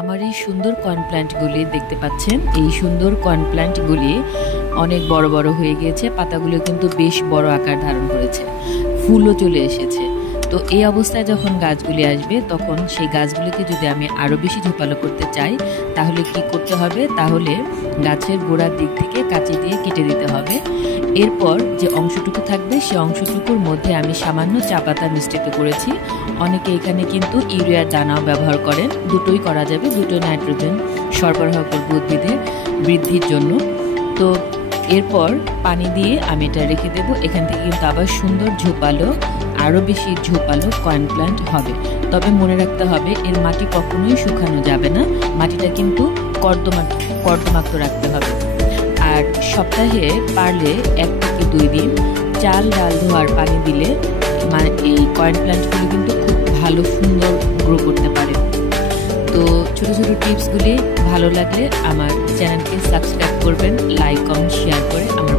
আমার এই সুন্দর কর্ন প্ল্যান্টগুলি দেখতে পাচ্ছেন, এই সুন্দর কর্ন প্ল্যান্টগুলি অনেক বড় বড় হয়ে গিয়েছে। পাতাগুলো কিন্তু বেশ বড় আকার ধারণ করেছে, ফুলও চলে এসেছে। তো এই অবস্থায় যখন গাছগুলি আসবে, তখন সেই গাছগুলিকে যদি আমি আরও বেশি ঝোপালো করতে চাই, তাহলে কি করতে হবে? তাহলে গাছের গোড়ার দিক থেকে কাঁচি দিয়ে কেটে দিতে হবে। এরপর যে অংশটুকু থাকবে, সে অংশটুকুর মধ্যে আমি সামান্য চা পাতা মিশ্রিত করেছি। অনেকে এখানে কিন্তু ইউরিয়ার দানাও ব্যবহার করেন, দুটোই করা যাবে। দুটো নাইট্রোজেন সরবরাহ করবে উদ্ভিদের বৃদ্ধির জন্য। তো এরপর পানি দিয়ে আমি এটা রেখে দেব। এখান থেকে কিন্তু আবার সুন্দর ঝোপালো, আরও বেশি ঝোপালো কর্ন প্ল্যান্ট হবে। তবে মনে রাখতে হবে, এর মাটি কখনোই শুকানো যাবে না, মাটিটা কিন্তু কর্দমাক্ত রাখতে হবে। আর সপ্তাহে পারলে 1 থেকে 2 দিন চাল ডাল ধোয়ার পানি দিলে এই কর্ন প্ল্যান্টগুলো কিন্তু খুব ভালো সুন্দর গ্রো করতে পারে। তো ছোট ছোট টিপসগুলি ভালো লাগলে আমার চ্যানেলকে সাবস্ক্রাইব করবেন, লাইক কমেন্ট শেয়ার করে আমার